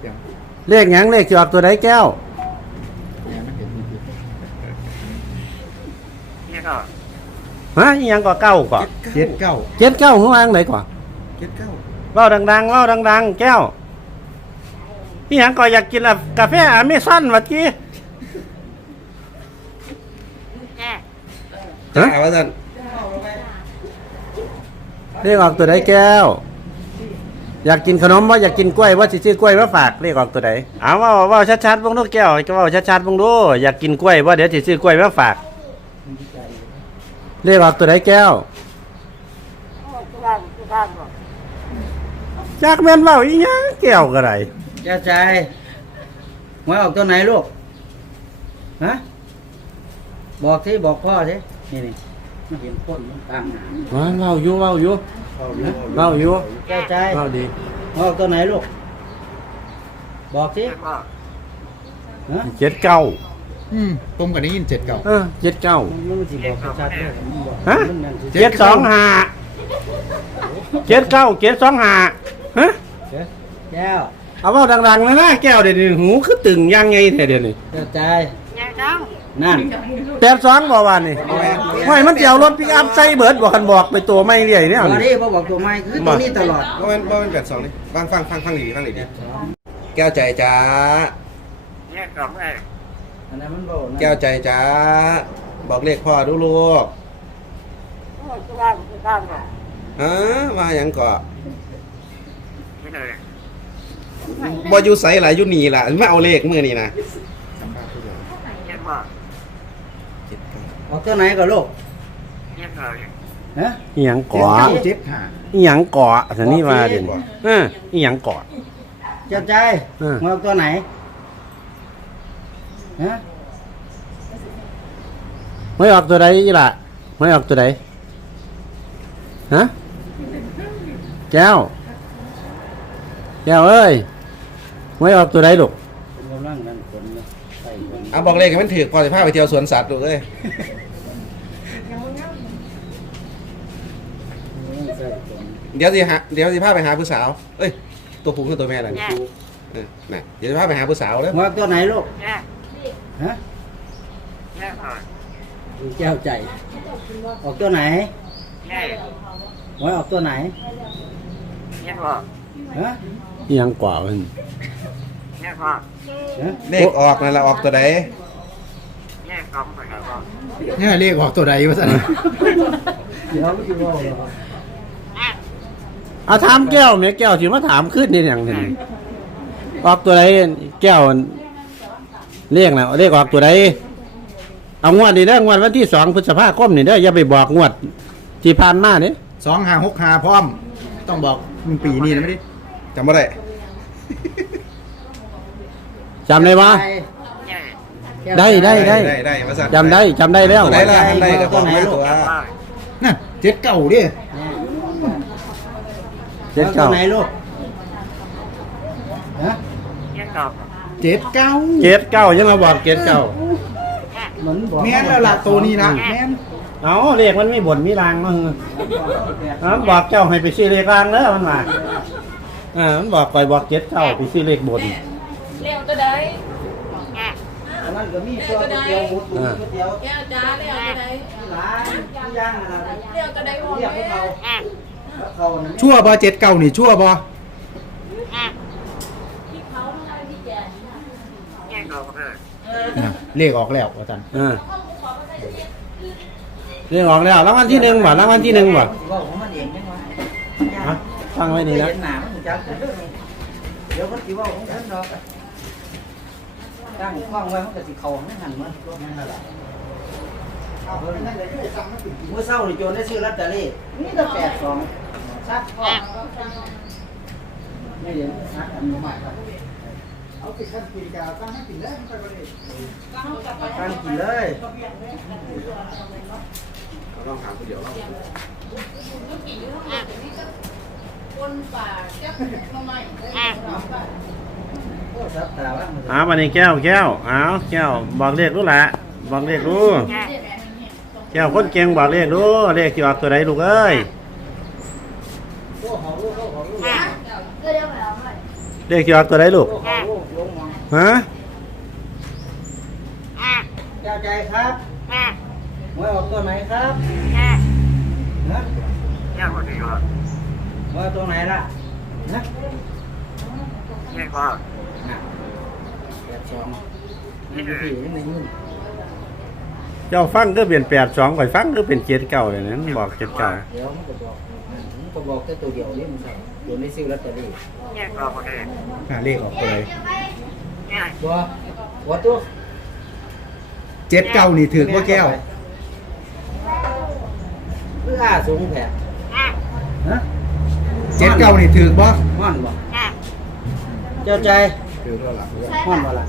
เดี๋ยวเลขหยังเลขสิออกตัวใดแก้วเดี๋ยวมันเห็นมีอยู่เนี่ยก็ฮะอีหยังก็เก้าก่อเจ็ดเก้าเจ็ดเก้าหัวอังไหนก่อเจ็ดเก้าเว้าดังๆเว้าดัง ๆ แก้วอีหยังก็อยากกินอะกาแฟอเมซอนวัดกี้แง่ฮะจ้าว่าซั่นเลขออกตัวใดแก้ว อยากกินขนมว่าอยากกินกล้วยว่าสิซื้อกล้วยมาฝากเลขออกตัวใดเอาเว่าเว่าชัดๆเบิ่งดูแก้วก็เว่าชัดๆเบิ่งดูอยากกินกล้วยว่าเดี๋ยวสิซื้อกล้วยมาฝากเลขออกตัวใดแก้วทุกท่านทุกท่านก็จากแม่นเว้าอีหยังแก้วก็ได้เจ้าใจหวยออกตัวไหนลูกฮะบอกที่บอกพ่อสินี่นี่ ไม่เห็นพ่นมันต่างหนาว้าเว้าอยู่เว้าอยู่นะเว้าอยู่เจ้าใจเว้าดีหวยออกตัวไหนลูก บอกสิเนี่ยก็ฮะเจ็ดเก้าอืมผมก็ได้ยินเจ็ดเก้าเออเจ็ดเก้ามันมันสิบอกชัดๆเลยมันบอกฮะมันนั่นสิเจ็ดสองห้าเจ็ดเก้าเจ็ดสองห้าฮะแก้วเอาเว้าดังๆเลยนะแก้วเดี๋ยวนี้หูคือตึงยังไงแท้เดี๋ยวนี้เจ้าใจเนี่ยจัง นั่นแปดสองบ่ว่านี่ห้อยมันเจียวรถปิกอัพใส่เบิดบอกกันบอกไปตัวไม่เรื่อยเนี่ยตอนนี้พ่อบอกตัวไม่คือตัวนี้ตลอดบ่แม่นบ่แม่นแบบสองนี่ฟังฟังฟังฟังดีๆฟังดีๆแก้วใจจ้าเนี่ยก็ไม่อันนั้นมันบอกนะแก้วใจจ้าบอกเลขพ่อดูลูกทุกท่านทุกท่านก็ฮะว่าหยังก็ไม่เลยบ่อยู่ไสหลายอยู่นี่ล่ะมาเอาเลขมื้อนี้นะเนี่ยก็ ออกตัวไหนก็ลูกเนี่ยก็ฮะอีหยังเจ็ดเกาะเก้าเจ็ดห้าอีหยังเกาะสันนี่ว่าเด่นเอออีหยังเกาะ เจ้าใจเออหวยออกตัวไหนฮะไม่ออกตัวใดอีล่ะไม่ออกตัวใดฮะแก้ว แก้วเอ้ยไม่ออกตัวใดลูกผมกำลังนั่งคนใส่คนเอาบอกเลขให้มันถูกพอสิพาไปเที่ยวสวนสัตว์ลูกเอ้ย ใส่คน เดี๋ยวสิหาเดี๋ยวสิพาไปหาผู้สาว เอ้ย ตัวผู้คือตัวแม่ล่ะนี่เนี่ยเออน่ะเดี๋ยวสิพาไปหาผู้สาวเด้อหวยออกตัวไหนลูกเนี่ยฮะเนี่ยก็แก้วใจออกตัวไหนเนี่ยหวยออกตัวไหนเนี่ยก็ฮะอีหยังเกาะมันเนี่ยก็ฮะเลขออกนั่นล่ะออกตัวใดเนี่ยก็ไปแล้วก็เนี่ยเลขออกตัวใดวะสันเดี๋ยวไม่คิดว่าหรอกเนี่ย เอาถามแก้วแม่แก้วสิมาถามขึ้นนี่หยังนี่ออกตัวใดแก้วเรียกนะเรียกออกตัวใดเอางวดนี่เด้องวดวันที่สองพฤษภาคมนี่เด้ออย่าไปบอกงวดที่ผ่านมานี่สองห้าหกห้าพร้อม ต้องบอกมันปีนี้นะไม่ได้จำบ่ได้จำได้ปะเนี่ยได้ได้ได้ได้ได้ว่าซั่นจำได้จำได้แล้ว ตัวไหนล่ะได้ก็บอกมาตัวเนี่ยก็น่ะเจ็ดเก้าดิ เจ็ดตัวเก้าไหนลูกฮะเนี่ยก็เจ็ดเก้าเจ็ดเก้ายังมาบอกเจ็ดเก้าเหมือนบอกแม่นแล้วล่ะตัวนี้นะแม่นเอาเลขมันมีบนมีรางมั้งเอาบอกเจ้าให้ไปซื้อเลขรางเด้อมันมาอ่ามันบอกไปบอกเจ็ดเก้าไปซื้อเลขบนเร็วก็ได้เนี่ยอันนั้นก็มีตัวก๋วยเตี๋ยวหมูตุ๋นก๋วยเตี๋ยวแก้วจ้าเร็วก็ได้ร้านย่างอะไรเร็วก็ได้หมดเรียกพวกเลเขาย เนี่ยเขานั้นชั่วบอเจ็ดเก้านี่ชั่วบอเนี่ยที่เขาทำอะไรที่แกเนี่ยก็เออเลขออกแล้ววะสันอ่าเรื่องออกแล้วรางวัลที่หนึ่งบ่รางวัลที่หนึ่งบ่บอกของมันเองไม่ไหวฮะฟังไว้นี่เห็นะนหนามันจังเรื่องนี้เดี๋ยวมันสิว่าของฉันดอกตั้งกล้องไว้มันก็สิเข้าไม่หันมันนั่นแหละเมื่อเช้านี่โจรได้ซื้อลอตเตอรี่นี่ตั้งแปดสองซักกล้อง ไม่เห็นซักอันใหม่ครับเอาปิดขั้นปีกาตั้งให้ปิดแล้วไปเลยตั้งกินเลยลองถามคนเดียวเราคนป่าเจ้ามาใหม่โอ้ซับตาว่ามันอ้าววันนี้แก้วแก้วอ้าวแก้วบอกเลขรู้ละบอกเลขรู้แก้วคนเก่งบอกเลขรู้เลขที่ออกตัวใดลูกเอ้ยโอ้หอลูกโอ้ย ก็ เร็วแล้วเลยฮเลขที่ออกตัวใดลูกลูกลูกลงมองฮะอะเจ้าใจครับอะหวยออกตัวไหนครับอะฮะแยกคนเดียวหวยออกตัวไหนล่ะฮะแยกว่าน่ะแปดสองนี่คือที่ในมือเจ้าฟังก็เปลี่ยนแปดสองข่อยฟังก็เป็นเจ็ดเก้าเลยนะมันบอกเจ็ดเก้าเดี๋ยวมันก็บอกมัน ก็บอกแค่ตัวเดียวนี่มันใช่ตัวนี้ซื้อลอตเตอรี่แยกว่าคนเดียวหาเลขออกตัวไหนแยกตัวหัวตัวเจ็ดเก้านี่ถือว่าแก้วเพื่ออาสูงแผลอะฮะเจ็ดเก้านี่ถือบ่ห้อนบ่อะเจ้าใจถือแล้วล่ะห้อนบ่ล่ะ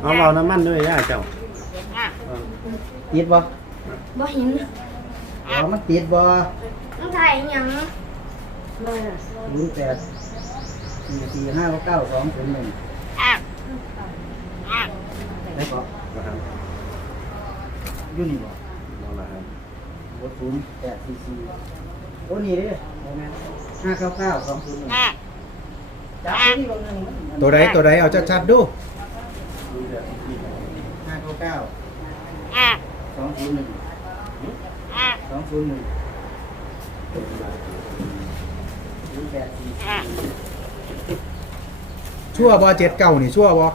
เอาเอาน้ำมันด้วยย่าเจ้าอะติดบ่บ่เห็นอ๋อมันติดบ่ ต้องถ่ายหยังศูนย์แปดสี่สี่ห้าเก้าสองศูนย์หนึ่งอะอะได้บ่อยู่นี่บ่บทศูนย์แปดสี่สี่โอ้นี่เด้ห้าเก้าเก้าสองศูนย์หนึ่งอะจับที่ตรงนึงตัวใดตัวใดเอาชัดๆดูห้าเก้าเก้าอะสองศูนย์หนึ่งอะสองศูนย์หนึ่ง ชั่วบ่เจ็ดเก้านี่ชั่วบ่อะ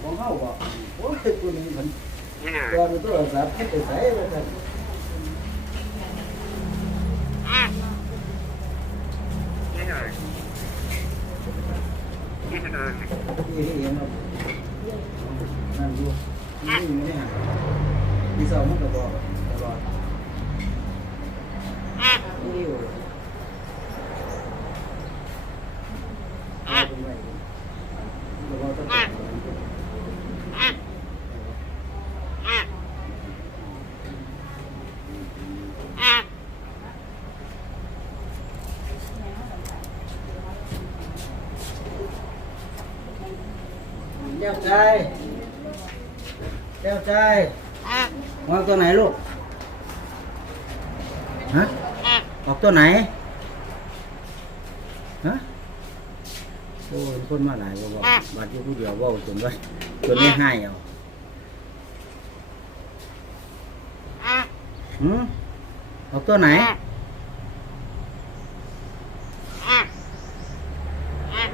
ของเฮาบ่โอ้ยตัวนี้มันแยกตัวนี้ตัวสับให้ไปใส่เลยครับอะแยกแยกเลยนี่นี่เองครับนั่นดูนี่อยู่เนี่ยดีสองมันก็บอก อะนี่อยู่อะตรงไห ตัวไหนฮะโอ้ยคนมาหลายบ่บอกบาดอยู่ผู้เดียวเว่าจนว่าจนไม่ให้เอาอะหืมออกตัวไหนอะอะอะ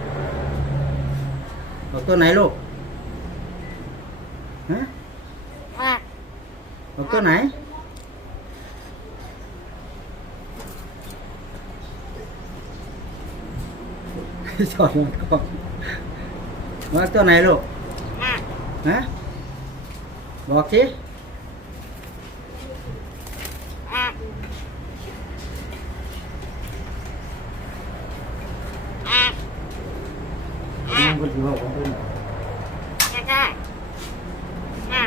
ออกตัวไหนลูกฮะอะออกตัวไหน สอนมันก่อนว่าตัวไหนลูกอะฮะบอกสิ อะอะ น้องคนที่ว่าของคุณ แยกได้อะ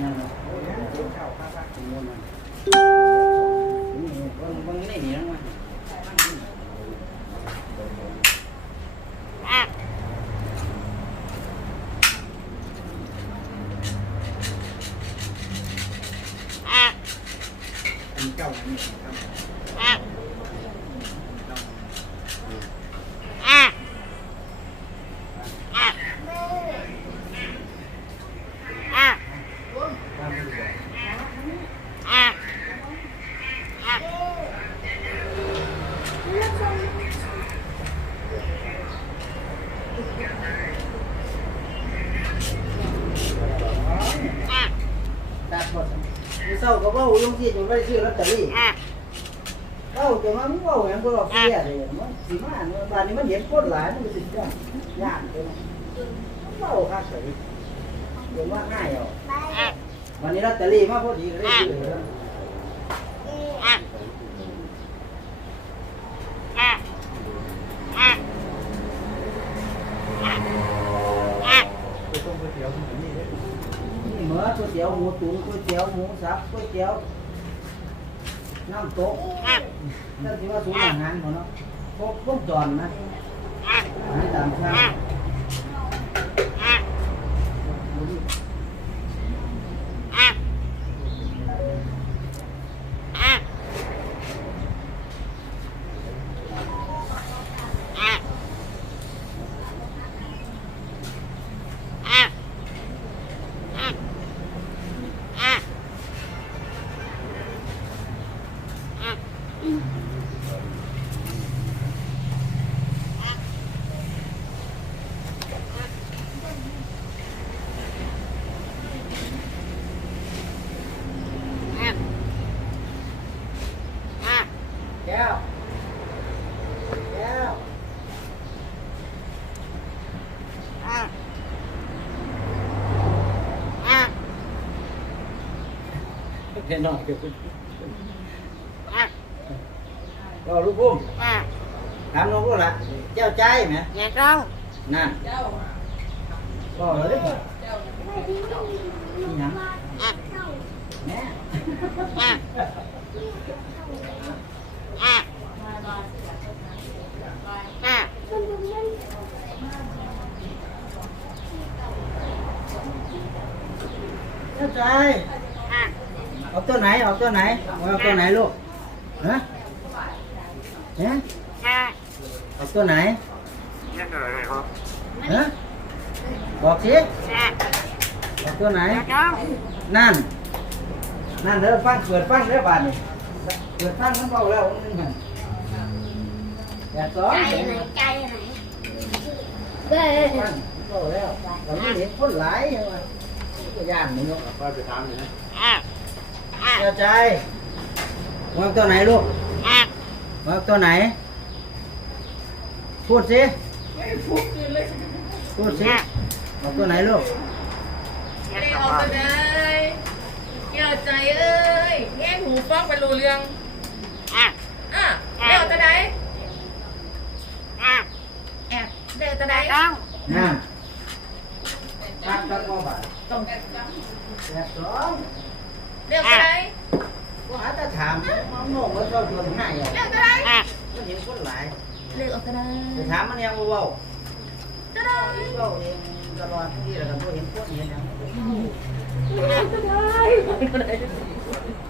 นั่นน่ะโอ้ยเดี๋ยวเข้าข้างๆถึงวันนั้นนี่บางบางนี่หนีแล้วมั้ง อะ อะ อันเก้านี่ อะ อะ อะ อะ อะ อะ อะ ตัดหมดมีเศร้า ก็เว่าลงที่จะไม่ได้ซื้อลอตเตอรี่อะเอ้าจะมามึงเว่าแหงก็หลอกเสียเลยมันสิมาบ้านนี้มันเห็นคนหลายมันก็สิย่านย่านเลยมันเว้าคักเลยเดี๋ยวว่าง่ายเอาอะวันนี้ลอตเตอรี่มาพอดีก็ได้ซื้อเลยอะอะอะอะอะนี่เหมือก๋วยเตี๋ยวหมูตุ๋นก๋วยเตี๋ยวหมูสับก๋วยเตี๋ยว น้ำตกอะนั่นที่ว่าสูงอาหารหมดเนาะพวกพวกจอนนะอะอาหารตามสั่งอ่ Yeah. Yeah. À. À. Thế nói kiểu À. Rồi lúc vuông. À. Làm nó có là treo chai mẹ. Dạ, nhà con. Nè. Rồi đấy. Nhắn. À. Nè. À. ใจอะเอาตัวไหนเอาตัวไหนเอาตัวไหนลูกฮะฮะอะเอาตัวไหนอย่าต้องฮะบอกสิอะเอาตัวไหนอย่าต้องนั่น นั่นเด้อฟังเปิดฟังเด้อบาดนี่เปิดฟังมันเบาแล้วนึงมันอย่าสอนใจไหนใจไหนเบ้อฟังเบาแล้วเราไม่เห็นคนหลายยังไง ก็ย่านนี่เนาะก็ไปถามนี่นะอะอะเจ้าใจวางตัวไหนลูกอะวางตัวไหน พูดสิไม่ฟุกคืนเลยพูดสิวางตัวไหนลูกอย่าได้ต้อออกงไปเลยเกี่ยวใจเอ้ยแง่หูฟังไปรู้เรื่องอะอะเดี๋ยวจะได้อะแอบเดี๋ยวจะได้ต้องนั่นปั ดกันบ่บาดต้องอย่าสองเรียกอะได้ก็อาจจะถามมันโง่ว่าเจ้าตัวไหนอะเรียกอะได้อะมันเห็นคนหลายเรียกอะไรจะถามมันยังบ่เว้าจะได้เว้าเองตลอดที่แล้วก็เห็นคนเห็นอยังจะได้อะแ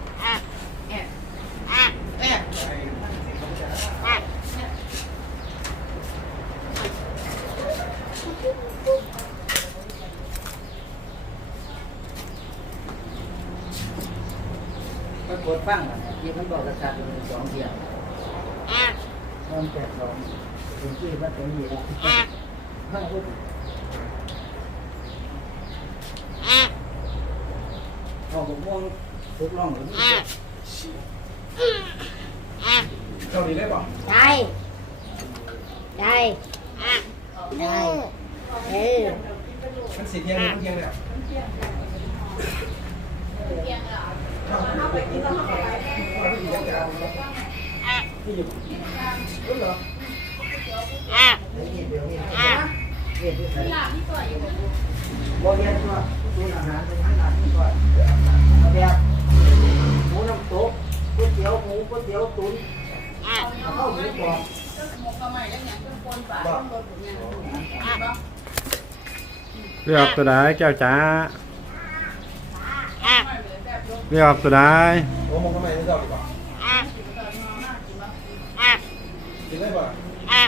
พูด อ่ะ เอาผมม่วงทุกร่องหรือ อ่ะอ่ะ เกาหลีได้ป่ะ ใจใจอ่ะใจเออ มันสีเทียงมันเทียงเลยอ่ะ อ่ะอ่ะอ่ะ เรียนที่ไหนบ่เรียนตัวดูอาหารเป็นอาหารที่ก่อนแบบหมูน้ำตกก๋วยเตี๋ยวหมูก๋วยเตี๋ยวตุ๋น อ่ะ ข้าวหมูกรอบ หมกกระไหม่แล้วอย่างเป็นคนป่าต้องโดนถุงย างอะเลือกตัวใดแก้วจ้าอะเลือกตัวใดโอ้มองทำไมไม่ชอบดีกว่าอะอะกินได้ป่ะ อะ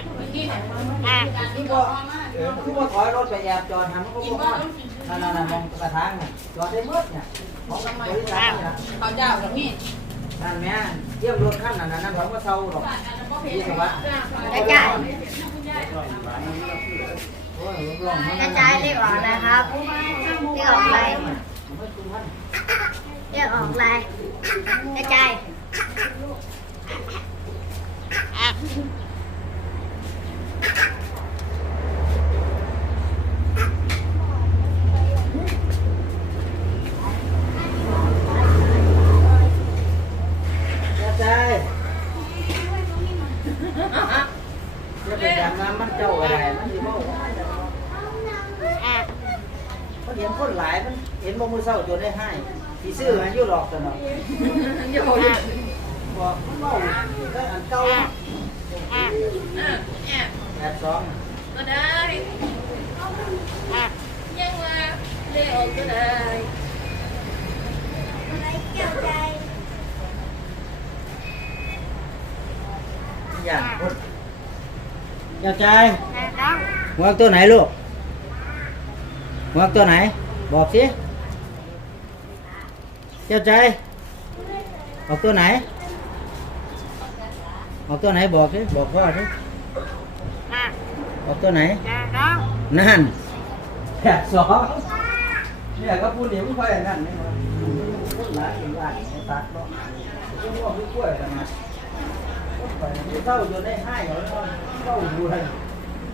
อะคือบ่คือบ่ถอยรถไปแอบจอดทำมันก็บ่ฮอดนั่นน่ะมองกระถางน่ะจอดได้หมดเนี่ยของบริษัทนี่ะเขาเจ้ากับมีดนั่นแม่เที่ยบรถคันนั้นนั่นเขาก็เซาดอกยี่สิบบาทกระจายกระจายเรียกออกเลยครับเรียกออกเลยเรียกออกเลยกระจายอะ เป็นอย่างนั้นมันเจ้าอะไรมันสิเว้า อ่ะ มันเห็นคนหลายมันเห็นบ่มือเศร้าจนได้ให้สิซื้อมาอยู่หรอกตะเนาะ เดี๋ยว อ่ะ บอกมันเว้าได้อันเก่า อ่ะอ่ะ แอบ แปดสอง ก็ได้ อ่ะ ยังว่าเลี้ยวก็ได้ อย่า งคนกระจายแต่ต้องวางตัวไหนลูกวางตัวไหนบอกสิเจ้า ออกตัวไหนแต่ต้องนั่นแปดสองเนี่ยก็พูดเดี๋ยวไม่ค่อยนั่นนี่มันพูดหลายอย่างหลายในตัดเนาะก็ว่าพี่กล้วยกันนะไปเศร้าจนได้ให้เหรอเศร้าดูเลย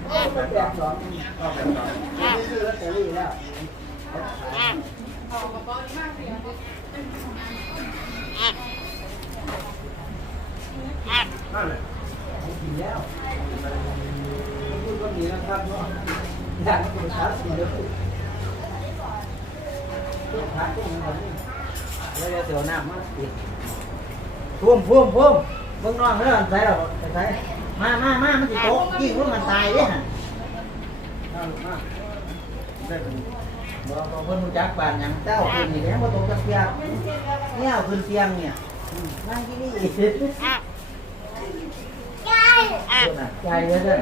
โอ้ก็แปดสองก็แปดสองไม่ซื้อลอตเตอรี่แล้วอะออกกระเป๋าดีมากเลยนั่นแหละกินแล้วพูด ก็มีนะครับเนาะอยากกินขาสีเดียวต้นขาต้นมันนี่แล้วเดี๋ยวน้ำมาปิดพุ่มพุ่มพุ่มเบิ่งนองเด้อใส่หรอใส่มามามามันสิตกยิ่งว่ามันตายเด้ฮะมาลูกเป็นบ่บ่เพิ่นรู้จักบ้านหยังเจ้าเพิ่นนี่แหละบ่ตกจักเตียงเนี่ยเอาขึ้นเตียงเนี่ยนั่งที่นี่ยายใจเลยเด้อ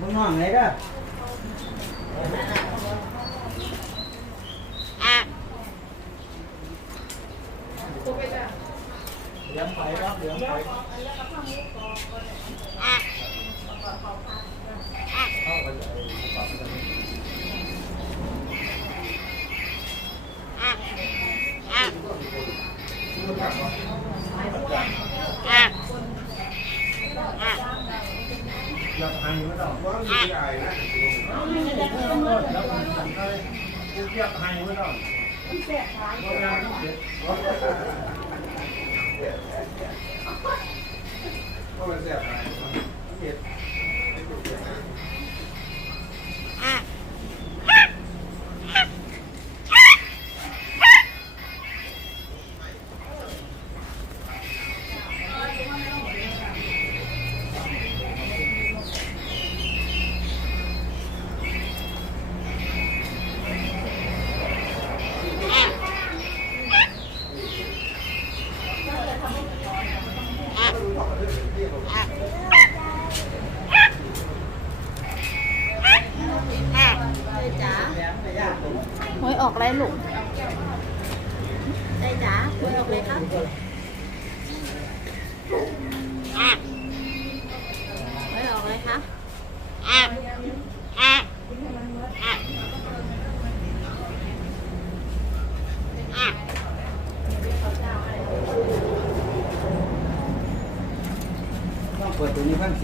มึงน้องไหนเด้อเลี้ยงไปครับเลี้ยงไป เทียบไม่ต้องก็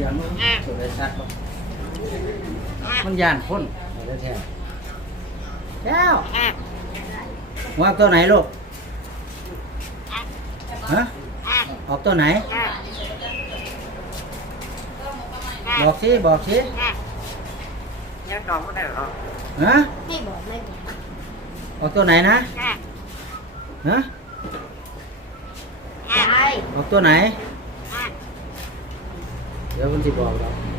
สียงมึงสุดเลยชัดบ่มันย่านคนเอาได้แท้แก้วว่าตัวไหนลูกฮะออกตัวไหน บอกสิบอกสิยังตอบไม่ได้หรอฮะไม่บอกไม่บอกออกตัวไหนนะฮะยายออกตัวไหน เดี๋ยว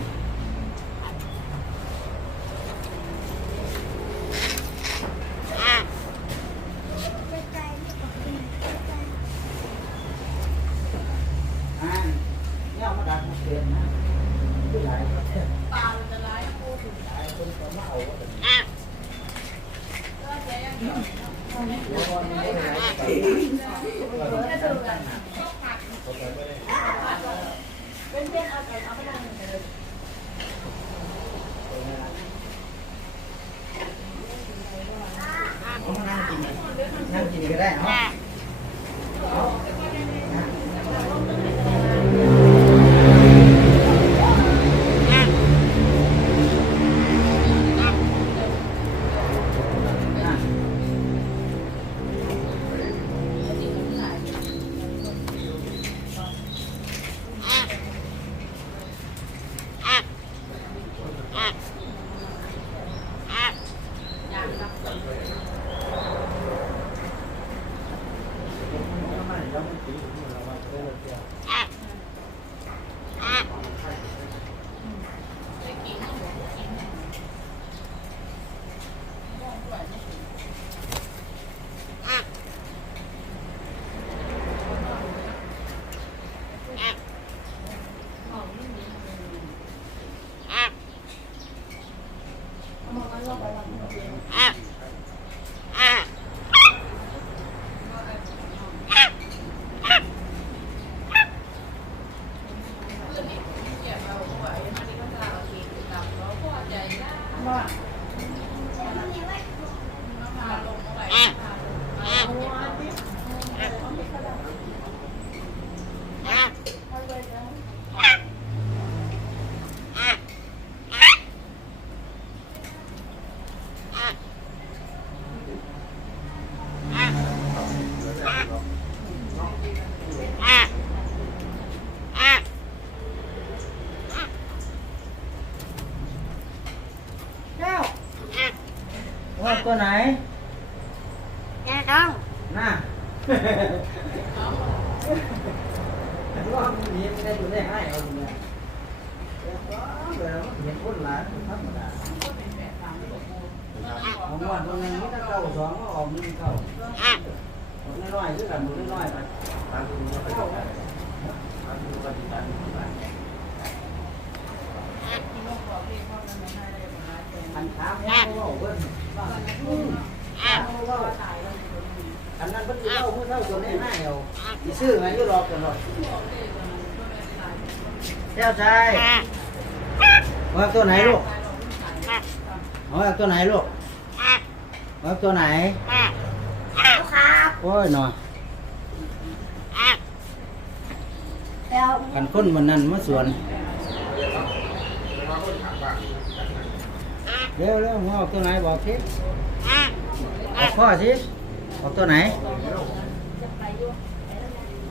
ว่าตัวไหน แกต้อง น่ะว่ามันหนีไม่ได้ตัวได้ให้เอาเนี่ยเดี๋ยวก็เดี๋ยวมันเห็นคนหลายธรรมดาผมว่าตรงนี้มันจะเก้าสองก็ออกหนึ่งเก้า อะ ออกน้อยๆคือกันหมดน้อยๆไปตามดูไปตามดูปฏิบัติอันถามให้เขาเบิ่งว่า อะ อันนั้นเพิ่นสิเล่าเพิ่นเล่าตัวนี้ให้เอาสิซื้อไงอยู่รอกกันหรอก เจ้าชายอะว่าตัวไหนลูกอะเอาว่าตัวไหนลูกอะว่าตัวไหนอะอะครับโอ้ยหน่อยอะแล้วกันคนมันนั่นมาสวนเร็วเร็วๆเอาตัวไหนบอกสิอะเอาข้อสิเอาตัวไหน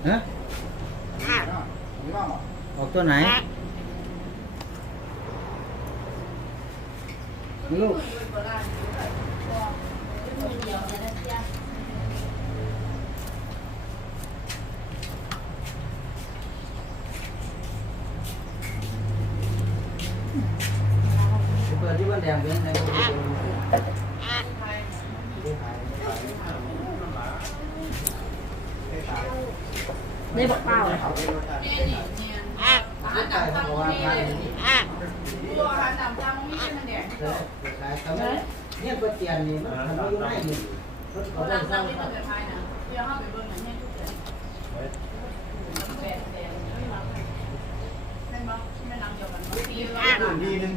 ฮะ อะเอาตัวไหนอะลูกเปิดที่บ้านแดงเป็นไง อะ ได้บอกเปล่าอะขายเขาบอกว่าขายอะเนี่ยก๋วยเตี๋ยวนี่มันทำอยู่ไหนนี่มันเขาได้สร้างครับพื้นที่หนึง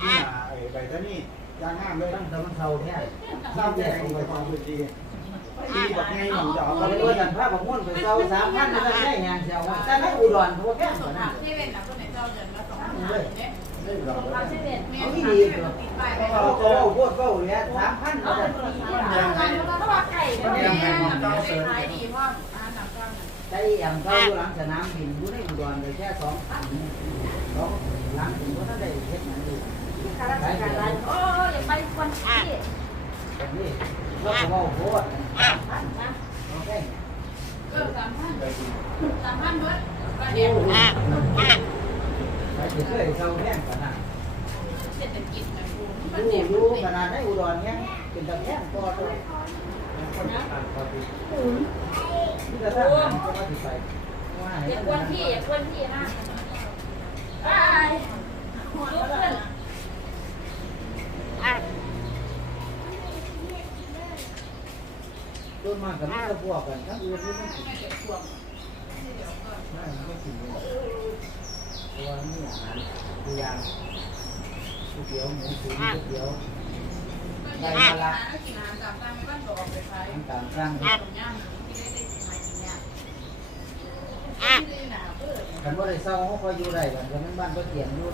ที่หาไอ้ใบตะนี่ยางห้ามเลยตั้งแต่มันเท่าแท้สร้างแยกลงไปความพื้นที่ ที่แบบไงหนุ่มจะเอาเราไปไปด้ด้ววยยกันภาพของมุ่นไปเท่าสามพันจะได้ไงเสียวแต่ไม่อุดรเพราะแค่สองพันเลยเอาที่ดีเขาเขาเอาพวกเขาเนี่ยสามพันเราจะได้อย่างเขาอยู่หลังสนามบินอยู่ในอุดรเลยแค่สองพันสองหลังถึงว่าได้เฮ็ดงานดีขายเสีย แบบนี้เราก็ว่าโคตรพันนะโอเคอะไปเคยเช่าแพงขนาดอยู่อยู่ขนาดในอุดรเนี่ยเป็นตะแพงพอเลยนี่ก็ทหารก็มาติดไปว่าให้อย่ากวนพี่อย่ากวนพี่นะไปลุกขึ้น อะ ต้นมากกับนี่ก็พวกกันทั้งอื่นที่ไม่กินไม่ไม่กินเลยตัวนี้อาหารตัวอย่างก๋วยเตี๋ยวหมูตุ๋นก๋วยเตี๋ยวได้มาละตามสั่งอะอะกันว่าได้เศร้าเขาคอยอยู่ได้กันกันนั้นบ้านก็เตียนอยู่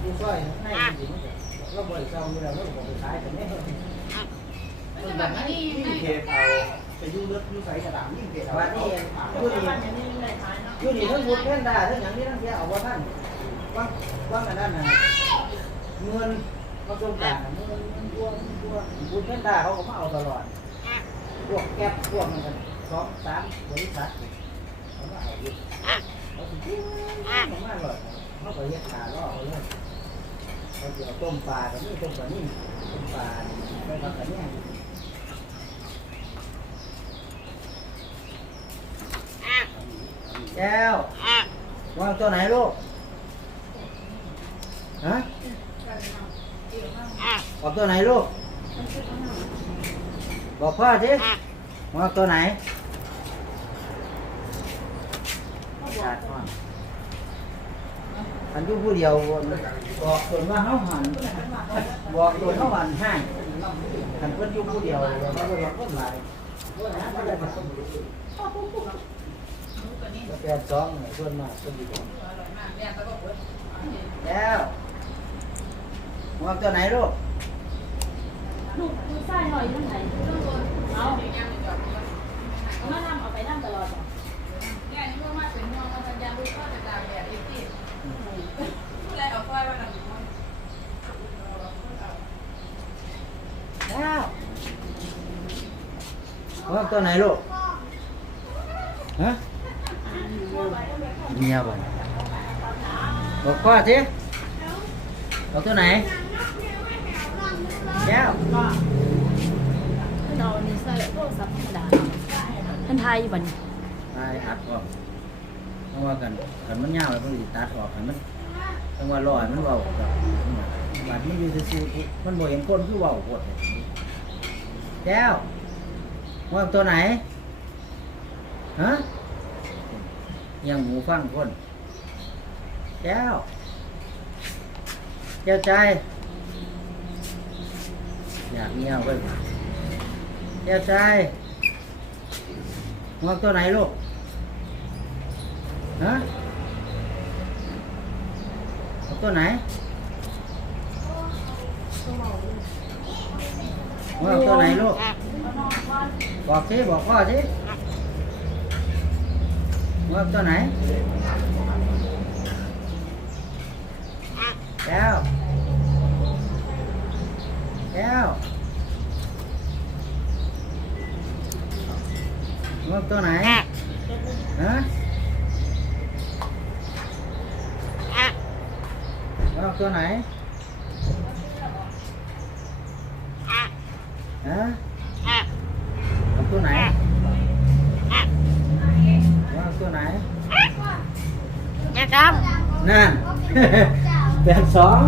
อยู่ซอยในจริงๆเราบ่ได้เศร้าอยู่แล้วเราก็ไปขายกันเนี่ย ต้นแบบนี้ยิ่งเขตเอาไปยุ่งเลือดยุ่งใส่กระดาษยิ่งเขตเอาวันนี้อยู่นี่ยู่นี่ทั้งบุญแพนด้าทั้งอย่างนี้ทั้งเที่ยวเอาว่าท่านว่าว่างอันนั้นนะเงินเขาสงการเงินเงินตัวตัวบุญแพนด้าเขาก็มาเอาตลอดพวกแก๊ปพวกมันกันสองสามบริษัทเขามาเอาอยู่เขาสิจิ้มเขามาเลยเขาก็เรียกขาล่อเขาเลยเขาเดี๋ยวต้มปลากับนี่ต้มปลานี่ต้มปลาไม่ทำกันเนี่ย อะ แก้วอะวางตัวไหนลูกฮะออกตัวไหนลูก บอกพ่อสิอะวางตัวไหนขาดพ่ออันยูผู้เดียวบอกตัวว่าเขาหันบอกตัวเขาหันให้ขันเพิ่นยูผู้เดียวเราไม่ได้บอกคนหลาย แปดสองเนี่ยส่วนมากส่วนดีกว่าแล้ววางตัวไหนลูกลูกดูไส้หน่อยอยู่ไหนเอาเอามาทำเอาไปนั่งตลอดเหรอแล้วว่าตัวไหนลูกฮะ เมียบ่บอกพ่อสิเอาตัวไหนแก้วเรานี่ใส่โทรศัพท์ธรรมดาท่านไทยอยู่บัดนี้ตายอัดออกเพราะว่ากันกันมันยาวแล้วมันสิตัดออกกันมันต้องว่าลอยมันเบาแบบบาดมันอยู่ซื่อๆมันบ่เห็นคนคือเบาโคตรแก้วว่าตัวไหนฮะ ยังหูฟังคนแก้วแก้วใจ อยากเงี้ยวเว้ยแก้วใจว่าตัวไหนลูกฮะเอาตัวไหนว่าเอาตัวไหนลูกบอกสิบอกพ่อสิ ว่าเอาตัวไหนแก้วแก้วว่าเอาตัวไหนฮะ ว่าตัวไหนฮะเอาตัวไหนว่าตัวไหน จะครับ นั่นแปดสอง